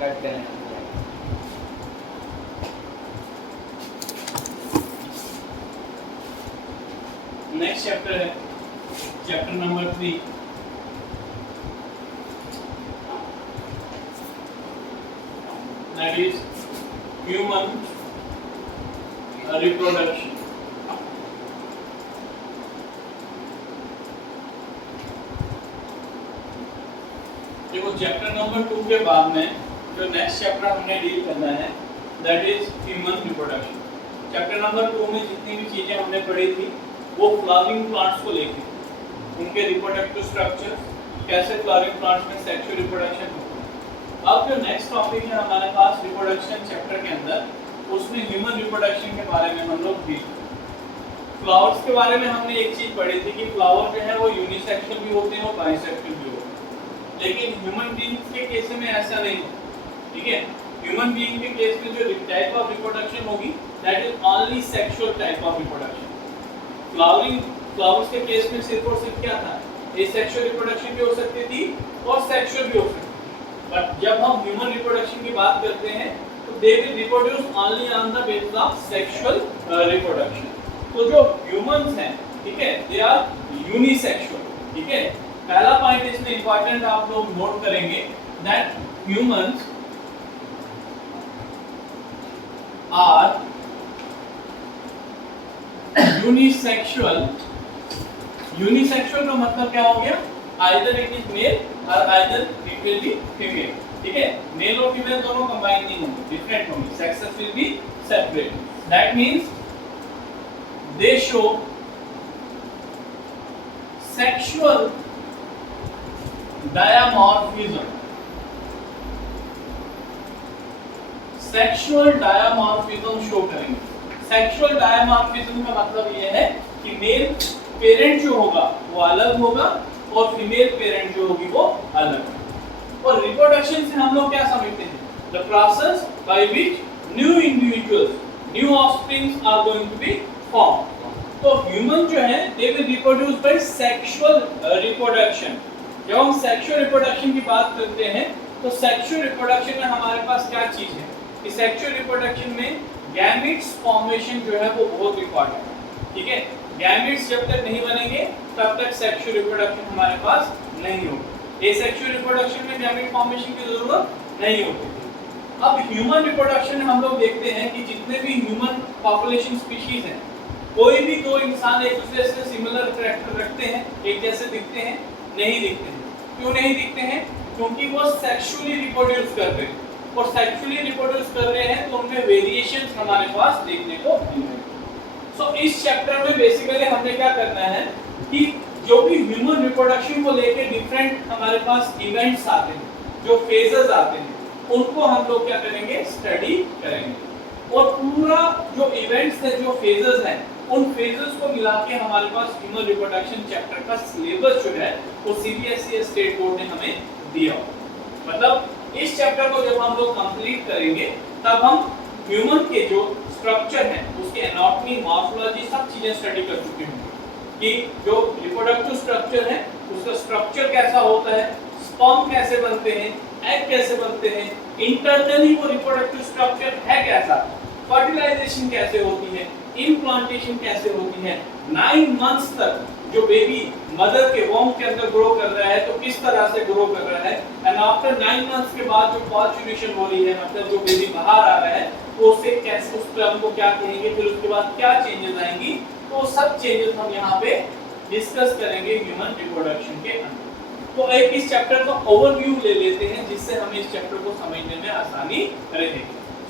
Cut करें। Next chapter है chapter number 3, that is human reproduction. देखो चैप्टर नंबर 2 के बाद में जो नेक्स्ट चैप्टर हमने डील करना है that is human reproduction. Chapter number 2 में जितनी भी चीजें हमने पढ़ी थी वो फ्लावरिंग प्लांट्स को लेके, उनके रिप्रोडक्टिव स्ट्रक्चर, कैसे फ्लावरिंग प्लांट्स में सेक्सुअल रिप्रोडक्शन होता है। अब जो नेक्स्ट टॉपिक है हमारे पास रिप्रोडक्शन चैप्टर के अंदर, उसमें ह्यूमन रिप्रोडक्शन के बारे में हम लोग डील। फ्लावर्स के बारे में हमने एक चीज पढ़ी थी कि फ्लावर जो है वो यूनिसेक्सुअल भी होते हैं और बाइसेक्सुअल भी होते हैं, लेकिन ह्यूमन बीइंग्स के केस में ऐसा नहीं होता। ठीक है, ह्यूमन बीइंग के केस में जो टाइप ऑफ रिप्रोडक्शन होगी that is only sexual type of reproduction. Flowers के केस में सिर्फ और सिर्फ क्या था, एसेक्सुअल रिप्रोडक्शन भी हो सकती थी और सेक्सुअल भी हो सकती थी। बट जब हम ह्यूमन रिप्रोडक्शन की बात करते हैं तो दे will reproduce only on the basis of sexual reproduction. तो जो ह्यूमंस हैं, ठीक है, दे आर यूनिसेक्सुअल। ठीक है, पहला पॉइंट इसमें इंपॉर्टेंट आप लोग नोट करेंगे that humans are unisexual. Unisexual का मतलब क्या हो गया, आइदर इट इज मेल और either it will be female. ठीक है, मेल और फीमेल दोनों कंबाइन नहीं होंगे, डिफरेंट होंगे, sexes will be separate. That means they show sexual dimorphism. Sexual dimorphism show करेंगे। सेक्सुअल डायमॉर्फिज्म का मतलब यह है कि मेल पेरेंट जो होगा वो अलग होगा और फीमेल पेरेंट जो होगी वो अलग होगी। और रिप्रोडक्शन से हम लोग क्या समझते हैं, the process by which new individuals, new offsprings are going to be form. तो ह्यूमन जो है they will reproduce by sexual reproduction. जब हम सेक्सुअल रिप्रोडक्शन की बात करते हैं तो सेक्सुअल रिप्रोडक्शन में हमारे पास क्या चीज है कि सेक्सुअल रिप्रोडक्शन में गैमेट्स फॉर्मेशन जो है वो बहुत इंपॉर्टेंट है। ठीक है, गैमेट्स जब तक नहीं बनेंगे तब तक सेक्सुअल रिप्रोडक्शन हमारे पास नहीं होगी। एसेक्सुअल रिप्रोडक्शन में गैमेट फॉर्मेशन की जरूरत नहीं होती। अब ह्यूमन रिप्रोडक्शन में हम लोग देखते हैं कि जितने भी ह्यूमन पॉपुलेशन स्पीशीज हैं, कोई भी दो इंसान एक दूसरे से सिमिलर कैरेक्टर रखते हैं, एक जैसे दिखते हैं? नहीं दिखते हैं। क्यों नहीं दिखते हैं? क्योंकि वो सेक्सुअली रिप्रोड्यूस कर रहे हैं, और सेक्सुअली रिप्रोड्यूस कर रहे हैं तो उनमें वेरिएशंस हमारे पास देखने को मिलेंगे। सो इस चैप्टर में बेसिकली हमने क्या करना है कि जो भी ह्यूमन रिप्रोडक्शन को लेके डिफरेंट हमारे पास इवेंट्स आते हैं, जो फेजेस आते हैं, उनको हम लोग क्या करेंगे, स्टडी करेंगे। और पूरा जो इवेंट्स है, जो फेजेस हैं, उन फेजेस को मिला के हमारे पास ह्यूमन रिप्रोडक्शन चैप्टर का सिलेबस जो है वो सीबीएसई स्टेट बोर्ड ने हमें दिया। मतलब इस चैप्टर को जब हम लोग कंप्लीट करेंगे तब हम ह्यूमन के जो स्ट्रक्चर है, उसके एनाटॉमी, मॉर्फोलॉजी, सब चीजें स्टडी कर चुके होंगे कि जो रिप्रोडक्टिव स्ट्रक्चर है उसका स्ट्रक्चर कैसा होता है, स्पर्म कैसे बनते हैं, एग कैसे बनते हैं, इंटरनली वो रिप्रोडक्टिव स्ट्रक्चर है कैसा, फर्टिलाइजेशन कैसे होती है, इम्प्लांटेशन कैसे होती है, 9 मंथ्स तक जो बेबी मदर के वॉम के अंदर ग्रो कर रहा है तो किस तरह से ग्रो कर रहा है, एंड आफ्टर 9 मंथ्स के बाद जो पार्चुरेशन हो रही है, मतलब जो बेबी बाहर आ रहा है, तो उससे कैसे, उस टर्म को क्या कहेंगे, फिर उसके बाद क्या चेंजेस आएंगी, तो सब चेंजेस हम यहाँ पे डिस्कस करेंगे ह्यूमन रिप्रोडक्शन के अंदर। तो एक इस चैप्टर का ओवरव्यू ले लेते हैं जिससे हमें इस चैप्टर को समझने में आसानी रहेगी।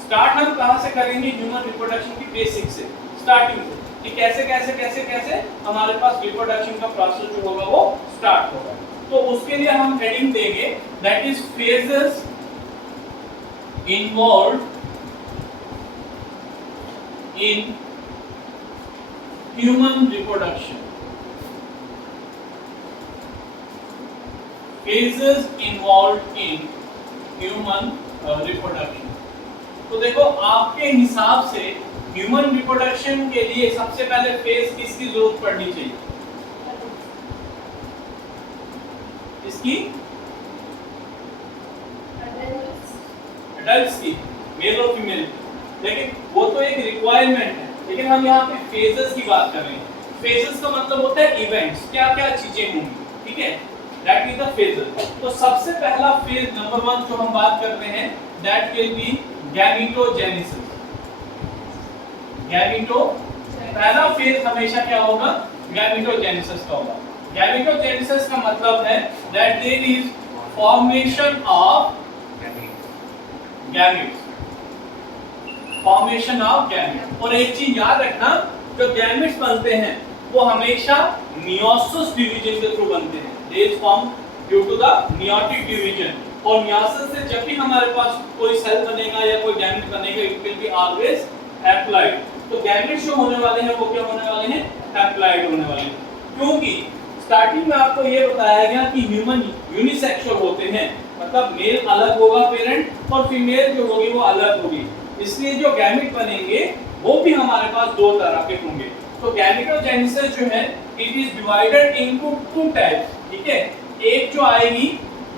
स्टार्ट हम कहाँ से करेंगे, ह्यूमन रिप्रोडक्शन की बेसिक से, स्टार्टिंग से, कि कैसे कैसे कैसे कैसे हमारे पास रिप्रोडक्शन का प्रोसेस जो होगा वो स्टार्ट होगा। तो उसके लिए हम हेडिंग देंगे that is phases involved in human reproduction. Phases involved in human reproduction। तो देखो आपके हिसाब से ह्यूमन रिप्रोडक्शन के लिए सबसे पहले फेज किसकी जरूरत पड़नी चाहिए, इसकी एडल्ट्स की, मेल और फीमेल, लेकिन वो तो एक रिक्वायरमेंट है, लेकिन हम यहाँ पे फेजेस की बात कर रहे हैं। फेजेस का मतलब होता है इवेंट्स, क्या क्या चीजें होंगी, ठीक है, दैट इज द फेजेस। तो सबसे पहला फेज नंबर 1 जो हम बात कर रहे हैं, दैट विल बी गैमेटोजेनेसिस। गैमेटो पहला फेज हमेशा क्या होगा, गैमेटोजेनेसिस का होगा। गैमेटोजेनेसिस का मतलब है that there is formation of gametes, formation of gametes. और एक चीज याद रखना, जो गैमेट्स बनते हैं वो हमेशा मियोसिस डिवीजन के थ्रू बनते हैं। They is form due to the meiotic division. और मियोसिस से जब भी हमारे पास कोई सेल बनेगा या कोई गैमेट बनेगा, it will be always haploid. तो गैमेट्स जो होने वाले हैं वो क्या होने वाले हैं, हैप्लॉइड होने वाले हैं। क्योंकि स्टार्टिंग में आपको ये बताया गया कि ह्यूमन यूनिसेक्सुअल होते हैं, मतलब मेल अलग होगा पेरेंट और फीमेल जो होगी वो अलग होगी, इसलिए जो गैमेट बनेंगे वो भी हमारे पास दो तरह के होंगे। तो गैमेटोजेनेसिस जो है it is divided into two types, ठीक है। एक जो आएगी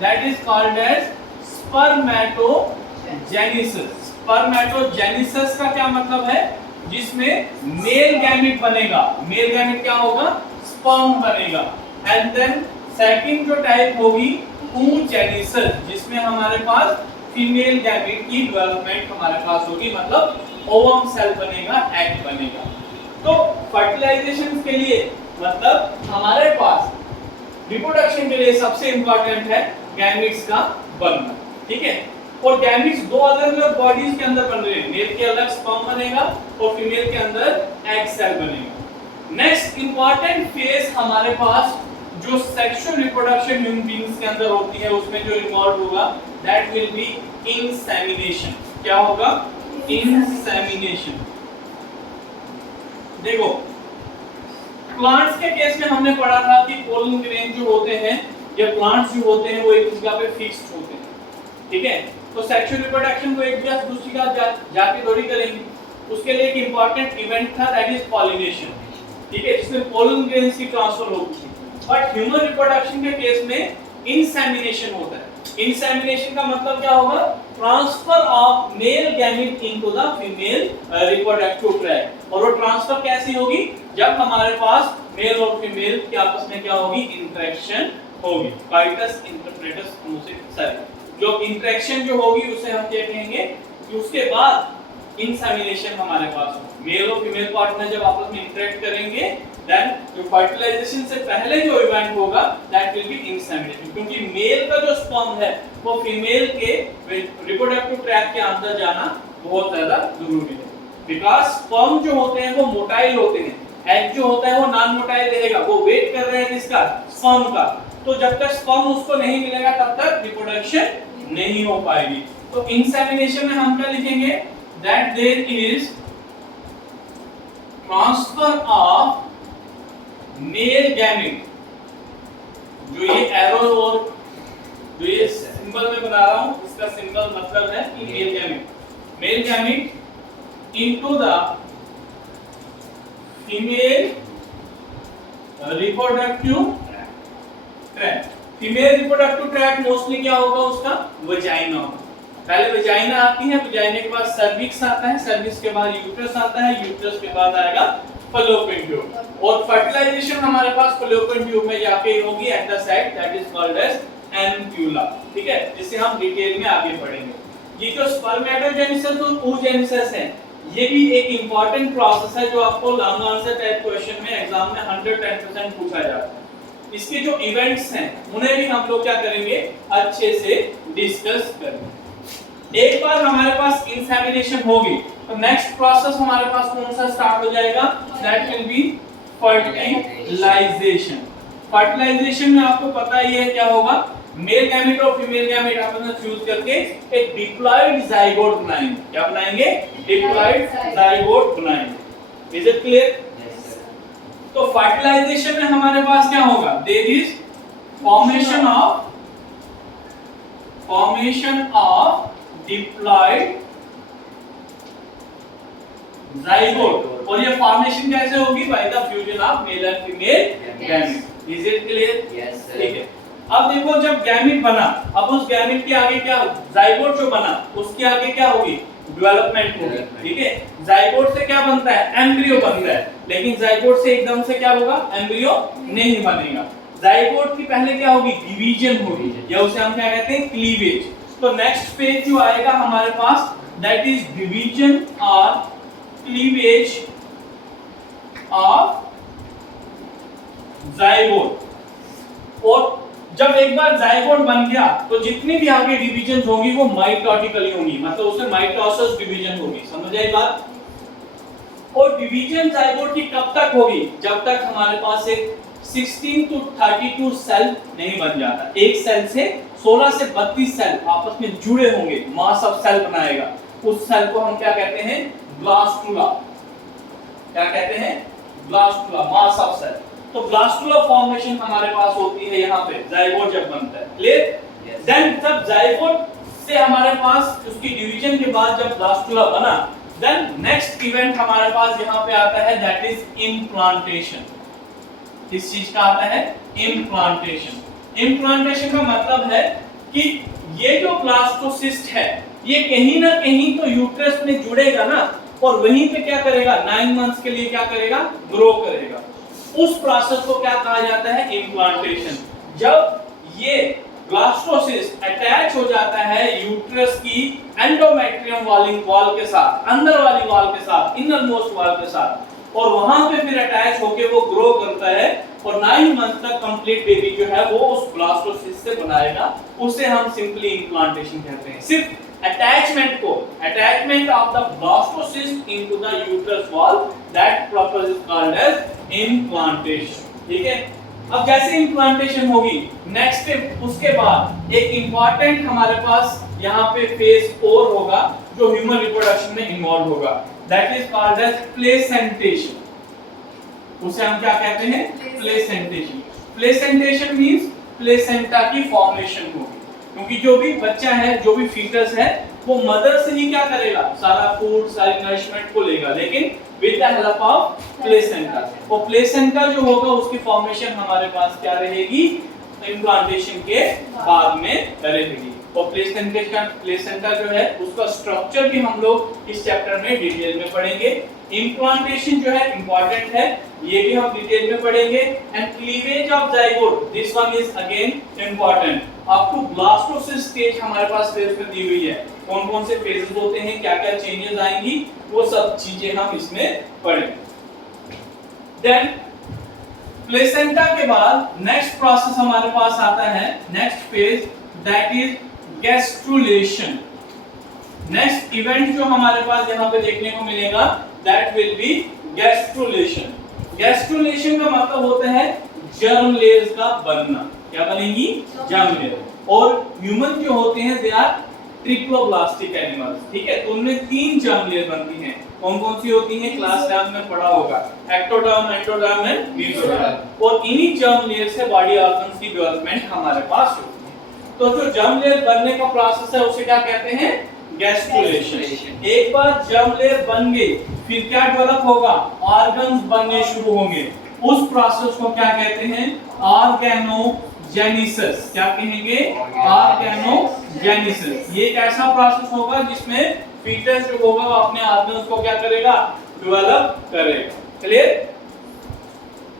that is called as spermatogenesis. Spermatogenesis का क्या मतलब है, जिसमें मेल गैमेट बनेगा, मेल गैमेट क्या होगा, स्पर्म बनेगा। एंड देन सेकंड जो टाइप होगी oogenesis, जिसमें हमारे पास फीमेल गैमेट की डेवलपमेंट हमारे पास होगी, मतलब ओवम सेल बनेगा, एग बनेगा। तो फर्टिलाइजेशन के लिए मतलब हमारे पास रिप्रोडक्शन के लिए सबसे इंपॉर्टेंट है गैमेट्स का बनना, ठीक है। और गैमेट्स दो अलग-अलग बॉडीज के अंदर बन रहे हैं, मेल के अलग स्पर्म बनेगा और फीमेल के अंदर एग सेल बनेगा। नेक्स्ट इंपॉर्टेंट फेज हमारे पास जो सेक्सुअल रिप्रोडक्शन ह्यूमन बीइंग्स के अंदर होती है, उसमें जो इन्वॉल्व होगा दैट विल बी इंसेमिनेशन। क्या होगा, इंसेमिनेशन। देखो प्लांट्स के केस में हमने पढ़ा था कि पोलन ग्रेन जो होते हैं या प्लांट्स जो होते हैं वो एक जगह पे फिक्स्ड होते हैं, ठीक है। तो सेक्सुअल रिप्रोडक्शन को एक जगह दूसरी जगह जाके थोड़ी करेंगे, उसके लिए एक इंपॉर्टेंट इवेंट था दैट इज पॉलिनेशन, ठीक है, जिसमें पोलन ग्रेन्स की ट्रांसफर होती है। बट ह्यूमन रिप्रोडक्शन के केस में इंसेमिनेशन होता है। इंसेमिनेशन का मतलब क्या होगा, transfer of male gamete into the female reproductive tract. और वो ट्रांसफर कैसी होगी, जब हमारे पास मेल और फीमेल के आपस में क्या होगी, इंटरेक्शन होगी, काइटस इंटरप्रेटस होमोसेक्सुअल। जो इंटरेक्शन जो होगी उसे हम क्या कहेंगे कि उसके बाद इंसेमिनेशन हमारे पास हो। मेल और फीमेल पार्टनर जब आपस में इंटरेक्ट करेंगे, देन जो फर्टिलाइजेशन से पहले जो इवेंट होगा दैट विल बी इंसेमिनेशन, क्योंकि मेल का जो स्पर्म है वो फीमेल के रिप्रोडक्टिव ट्रैक्ट के अंदर जाना बहुत ज्यादा जरूरी है। बिकॉज़ स्पर्म जो होते हैं वो मोटाइल होते हैं, एग जो होता है वो नॉन मोटाइल रहेगा, वो वेट कर रहे हैं किसका, स्पर्म का। तो जब तक स्पर्म उसको नहीं मिलेगा तब तक रिप्रोडक्शन नहीं हो पाएगी। तो इंसेमिनेशन में हम क्या लिखेंगे, that there is transfer of male gamete. जो ये एरो और जो ये सिंबल में बना रहा हूं, इसका सिंबल मतलब है कि male gamete into the female reproductive tract. Female reproductive tract mostly क्या होगा, उसका वजाइना होगा। पहले वजाइना आती है, वजाइना के बाद सर्विक्स आता है, सर्विक्स के बाद यूट्रस आता है, यूट्रस के बाद आएगा फैलोपियन ट्यूब। और फर्टिलाइजेशन हमारे पास फैलोपियन ट्यूब में जाके होगी at the site that is called as ampulla, ठीक है, जिसे हम डिटेल में आगे पढ़ेंगे। ये जो स्पर्मेटोजेनेसिस और oogenesis है, ये भी एक इंपॉर्टेंट प्रोसेस है जो आपको लॉन्ग आंसर टाइप क्वेश्चन में एग्जाम में 110% पूछा जाता है। इसके जो इवेंट्स हैं उन्हें भी हम लोग क्या करेंगे, अच्छे से डिस्कस करेंगे। एक बार हमारे पास इंसेमिनेशन होगी तो नेक्स्ट प्रोसेस हमारे पास कौन सा स्टार्ट हो जाएगा, that will be fertilisation. Fertilisation में आपको पता ही है क्या होगा, मेल गैमेट और फीमेल गैमेट आपस में फ्यूज करके एक डिप्लॉयड जाइगोट बनाएंगे। क्या बनाएंगे, डिप्लॉयड जाइगोट बनाएंगे। Is it clear? तो फर्टिलाइजेशन में हमारे पास क्या होगा, there is formation of diploid zygote. और ये फॉर्मेशन कैसे होगी, by the fusion of male and female gamete. Is it clear? Yes sir. ठीक है। अब देखो जब गैमेट बना, अब उस गैमेट के आगे क्या, जाइगोट जो बना उसके आगे क्या होगी, डेवलपमेंट होगी, ठीक है। जाइगोट से क्या बनता है, एम्ब्रियो बनता है, लेकिन जाइगोट से एकदम से क्या होगा, एम्ब्रियो नहीं बनेगा। जाइगोट की पहले क्या होगी, डिवीजन होगी, या उसे हम क्या कहते हैं, क्लीवेज। तो नेक्स्ट पेज जो आएगा हमारे पास, दैट इज डिवीजन और क्लीवेज ऑफ जाइगोट। और जब एक बार जाइगोट बन गया तो जितनी भी आगे डिवीजन होंगी वो माइटोटिकली होंगी, मतलब उसमें माइटोसिस डिवीजन होगी, समझ आई बात। और डिवीजन जाइगोट की कब तक होगी, जब तक हमारे पास एक 16 to 32 सेल नहीं बन जाता। एक सेल से 16 से 32 सेल आपस में जुड़े होंगे, मास ऑफ सेल बनाएगा, उस सेल को हम क्या कहते हैं, ब्लास्टुला। क्या कहते हैं, ब्लास्टुला, मास ऑफ सेल। तो ब्लास्टुला फॉर्मेशन हमारे पास होती है यहाँ पे जाइगोट जब बनता है, क्लियर। देन जब जाइगोट से हमारे पास उसकी डिवीजन के बाद जब ब्लास्टुला बना, देन नेक्स्ट इवेंट हमारे पास यहाँ पे आता है, दैट इज इम्प्लांटेशन। किस चीज का आता है, इम्प्लांटेशन। इम्प्लांटेशन का मतलब है कि ये जो ब्लास्टोसिस्ट है ये कहीं ना कहीं तो यूट्रस में जुड़ेगा ना, और वहीं पे क्या करेगा, 9 मंथ्स के लिए क्या करेगा, ग्रो करेगा। उस प्रोसेस को क्या कहा जाता है, इम्प्लांटेशन। जब ये ब्लास्टोसिस्ट अटैच हो जाता है यूट्रस की एंडोमेट्रियम वॉल के साथ, अंदर वाली वॉल के साथ, इनर मोस्ट वॉल के साथ, और वहां पे फिर अटैच होके वो ग्रो करता है, और 9 मंथ तक कंप्लीट बेबी जो है वो उस ब्लास्टोसिस्ट से बनाएगा, उसे हम सिंपली इम्प्लांटेशन कहते हैं। सिर्फ अटैचमेंट को, attachment of the blastocyst into the uterus wall, that process is called as implantation, ठीक है। अब जैसे इम्प्लांटेशन होगी, नेक्स्ट स्टेप उसके बाद एक इंपॉर्टेंट हमारे पास यहाँ पे फेज और होगा जो ह्यूमन रिप्रोडक्शन में इन्वॉल्व होगा, that is called as placentation. उसे हम क्या कहते हैं, प्लेसेंटेशन। प्लेसेंटेशन मींस प्लेसेंटा की फॉर्मेशन होगी, क्योंकि जो भी बच्चा है, जो भी फीटस है, वो मदर से ही क्या करेगा, सारा फूड, सारी नरिशमेंट को लेगा, लेकिन with the help of placenta. और प्लेसेंटा जो होगा उसकी फॉर्मेशन हमारे पास क्या रहेगी, इम्प्लांटेशन के बाद में रहेगी। और प्लेसेंटा जो है उसका स्ट्रक्चर भी हम लोग इस चैप्टर में डिटेल में पढ़ेंगे। इम्प्लांटेशन जो है इंपॉर्टेंट है, ये भी हम डिटेल में पढ़ेंगे। And cleavage of zygote, this one is again important. Up to blastocyst stage हमारे पास फेज में दी हुई है, कौन कौन से फेजेस होते हैं, क्या क्या चेंजेस आएंगी, वो सब चीजें हम इसमें पढ़ेंगे। देन प्लेसेंटा के बाद नेक्स्ट प्रोसेस हमारे पास आता है, next phase, that is gastrulation. Next event जो हमारे पास यहाँ पे देखने को मिलेगा, that will B gastrulation. Gastrulation का मतलब होता है जर्म लेयर्स का बनना। क्या बनेंगी, जर्म लेयर। और ह्यूमन जो होते हैं दे आर ट्रिप्लोब्लास्टिक एनिमल्स, ठीक है। तो उनमें 3 जर्म लेयर बनती हैं, कौन कौन सी होती हैं, क्लास 10 में पढ़ा होगा, एक्टोडर्म, एंडोडर्म एंड मेसोडर्म। और इन्हीं जर्म लेयर से बॉडी ऑर्गन्स की डेवलपमेंट हमारे पास होती है। तो जो जर्म लेयर बनने का प्रोसेस है उसे क्या कहते हैं, गैस्ट्रुलेशन। एक बार जर्म लेयर बन गई, फिर क्या डेवलप होगा, ऑर्गन्स बनने शुरू होंगे। उस प्रोसेस को क्या कहते हैं, ऑर्गेनोजेनेसिस। क्या कहेंगे, ऑर्गेनोजेनेसिस। ये एक ऐसा प्रोसेस होगा जिसमें फीटस जो होगा वो अपने ऑर्गन्स को क्या करेगा, डेवलप करेगा। क्लियर।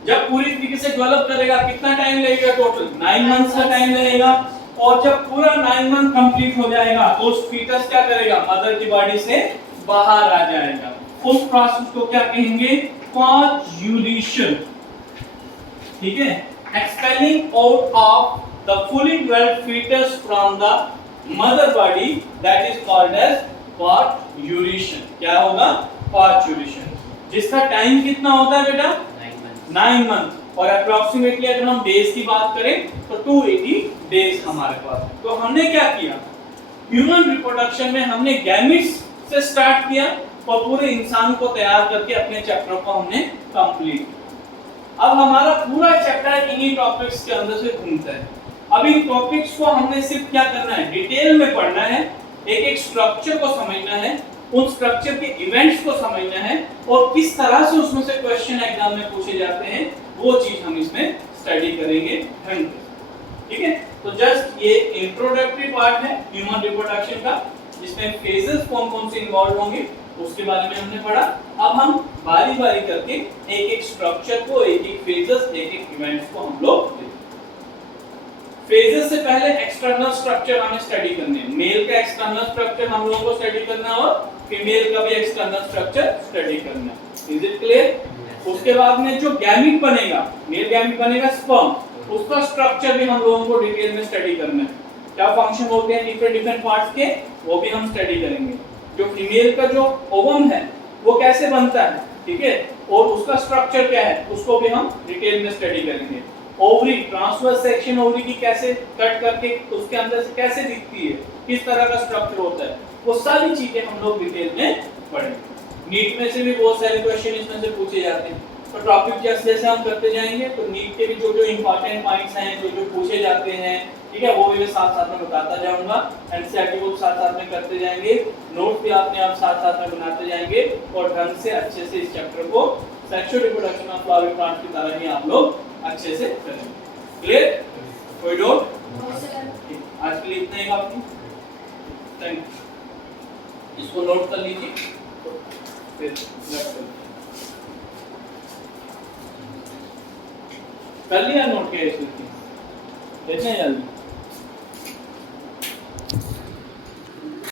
जब पूरी तरीके से डेवलप करेगा कितना टाइम लगेगा, टोटल 9 मंथ्स का टाइम लगेगा। और जब पूरा 9 मंथ कंप्लीट हो जाएगा तो उस फीटस क्या करेगा, मदर की बॉडी से बाहर आ जाएगा। उस प्रोसेस को क्या कहेंगे, कॉन्जुगेशन, ठीक है। Expelling out of the fully developed foetus from the mother body, that is called as conjugation. क्या होगा, कॉन्जुगेशन। जिसका टाइम कितना होता है बेटा, 9 मंथ। और अप्रोक्सीमेटली अगर हम डेज की बात करें तो 280 डेज हमारे पास। तो हमने क्या किया, ह्यूमन रिप्रोडक्शन में हमने गैमेट्स से स्टार्ट किया और पूरे इंसान को तैयार करके अपने चैप्टर को हमने कंप्लीट किया। अब हमारा पूरा चैप्टर इन्हीं टॉपिक्स के अंदर से घूमता है। अब इन टॉपिक्स को हमने सिर्फ क्या करना है, डिटेल में पढ़ना है, एक एक स्ट्रक्चर को समझना है, उन स्ट्रक्चर के इवेंट्स को समझना है, और किस तरह से उसमें से क्वेश्चन एग्जाम में पूछे जाते हैं वो चीज हम इसमें स्टडी करेंगे। ठीक है। तो जस्ट ये इंट्रोडक्टरी पार्ट है ह्यूमन रिप्रोडक्शन का, जिसमें फेजेस कौन कौन से इन्वॉल्व होंगे उसके बारे में हमने पढ़ा। अब हम बारी बारी करके एक एक स्ट्रक्चर को, एक एक फेजेस, एक एक इवेंट्स को हम लोग फेजेस से पहले एक्सटर्नल स्ट्रक्चर हमें स्टडी करने हैं। मेल का एक्सटर्नल स्ट्रक्चर हम लोगों को स्टडी करना है और फीमेल का भी एक्सटर्नल स्ट्रक्चर स्टडी करना है। Is it clear? उसके बाद में जो गैमीट बनेगा, मेल गैमीट बनेगा स्पर्म, उसका स्ट्रक्चर भी हम लोगों को डिटेल में स्टडी करना है। क्या फंक्शन होते हैं डिफरेंट डिफरेंट पार्ट्स के, वो भी हम स्टडी करेंगे। जो फीमेल का जो ओवम है वो कैसे बनता है, ठीक है, और उसका स्ट्रक्चर क्या है उसको भी हम डिटेल में स्टडी करेंगे। ओवरी, ट्रांसवर्स सेक्शन ओवरी की कैसे कट करके उसके अंदर से कैसे दिखती है, किस तरह का स्ट्रक्चर होता है, वो सारी चीजें हम लोग डिटेल में पढ़ेंगे। नीट में से भी बहुत सारे क्वेश्चन इसमें से पूछे जाते हैं, तो टॉपिक जैसे जैसे हम करते जाएंगे तो नीट के भी जो जो इंपॉर्टेंट पॉइंट्स हैं, जो जो पूछे जाते हैं, ठीक है, वो भी मैं साथ साथ में बताता जाऊंगा। एनसीईआरटी को साथ साथ में करते जाएंगे, नोट भी आपने आप साथ साथ में बनाते जाएंगे और ढंग से अच्छे से इस चैप्टर को sexual reproduction of flowering plant की तरह ही आप लोग अच्छे से करेंगे। क्लियर? कोई डाउट? आज के लिए इतना ही काफी। Thank you. इसको नोट कर लीजिए, फिर कर लिया नोट के इतना जल्दी?